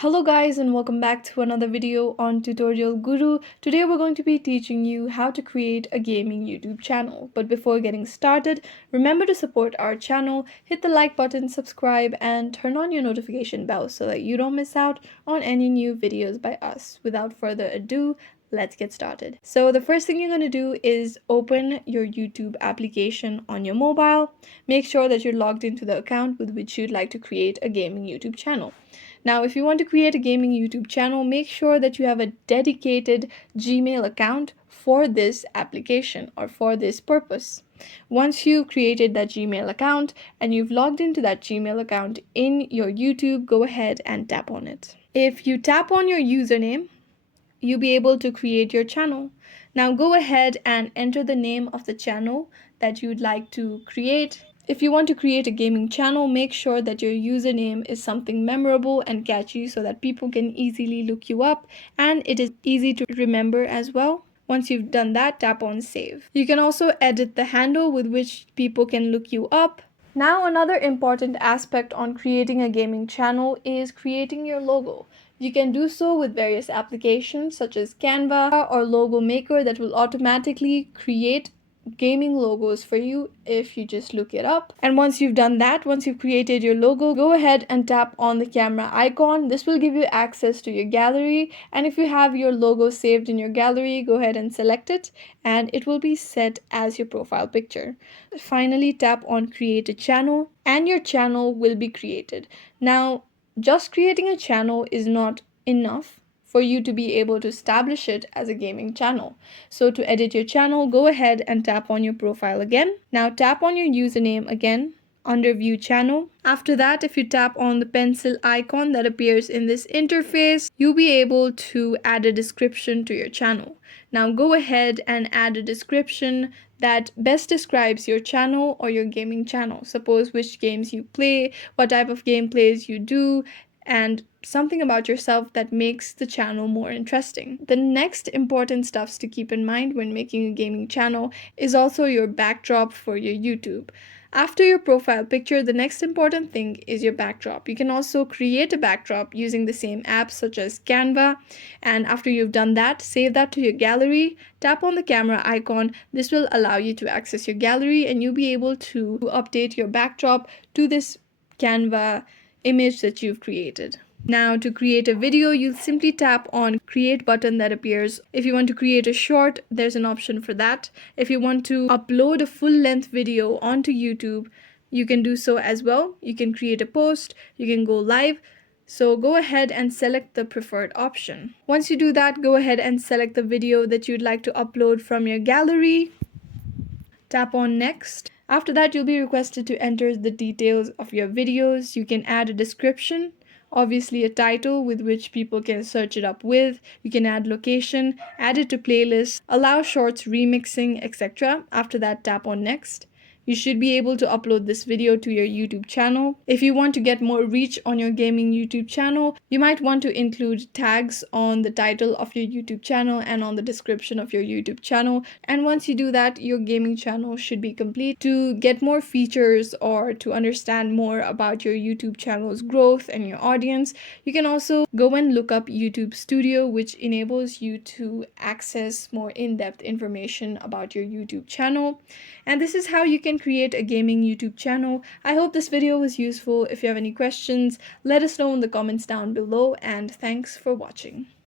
Hello guys and welcome back to another video on Tutorial Guru. Today we're going to be teaching you how to create a gaming YouTube channel. But before getting started, remember to support our channel, hit the like button, subscribe, and turn on your notification bell so that you don't miss out on any new videos by us. Without further ado, let's get started. So the first thing you're going to do is open your YouTube application on your mobile. Make sure that you're logged into the account with which you'd like to create a gaming YouTube channel. Now, if you want to create a gaming YouTube channel, make sure that you have a dedicated Gmail account for this application or for this purpose. Once you've created that Gmail account and you've logged into that Gmail account in your YouTube, go ahead and tap on it. If you tap on your username, you'll be able to create your channel. Now go ahead and enter the name of the channel that you'd like to create. If you want to create a gaming channel, make sure that your username is something memorable and catchy so that people can easily look you up and it is easy to remember as well. Once you've done that, tap on save. You can also edit the handle with which people can look you up. Now, another important aspect on creating a gaming channel is creating your logo. You can do so with various applications such as Canva or Logo Maker that will automatically create gaming logos for you if you just look it up. And once you've done that, once you've created your logo, go ahead and tap on the camera icon. This will give you access to your gallery, and if you have your logo saved in your gallery, go ahead and select it and it will be set as your profile picture. Finally, tap on create a channel and your channel will be created. Now, just creating a channel is not enough for you to be able to establish it as a gaming channel. So to edit your channel, go ahead and tap on your profile again. Now tap on your username again under view channel. After that, if you tap on the pencil icon that appears in this interface, you'll be able to add a description to your channel. Now go ahead and add a description that best describes your channel or your gaming channel. Suppose which games you play, what type of gameplays you do, and something about yourself that makes the channel more interesting. The next important stuffs to keep in mind when making a gaming channel is also your backdrop for your YouTube. After your profile picture, the next important thing is your backdrop. You can also create a backdrop using the same apps such as Canva, and after you've done that, save that to your gallery, tap on the camera icon. This will allow you to access your gallery and you'll be able to update your backdrop to this Canva image that you've created. Now to create a video, you'll simply tap on create button that appears. If you want to create a short, there's an option for that. If you want to upload a full-length video onto YouTube, you can do so as well. You can create a post, you can go live. So go ahead and select the preferred option. Once you do that, go ahead and select the video that you'd like to upload from your gallery. Tap on next. After that, you'll be requested to enter the details of your videos. You can add a description, obviously a title with which people can search it up with. You can add location, add it to playlists, allow shorts remixing, etc. After that, tap on next. You should be able to upload this video to your YouTube channel. If you want to get more reach on your gaming YouTube channel, you might want to include tags on the title of your YouTube channel and on the description of your YouTube channel. And once you do that, your gaming channel should be complete. To get more features or to understand more about your YouTube channel's growth and your audience, you can also go and look up YouTube Studio, which enables you to access more in-depth information about your YouTube channel. And this is how you can create a gaming YouTube channel. I hope this video was useful. If you have any questions, let us know in the comments down below, and thanks for watching.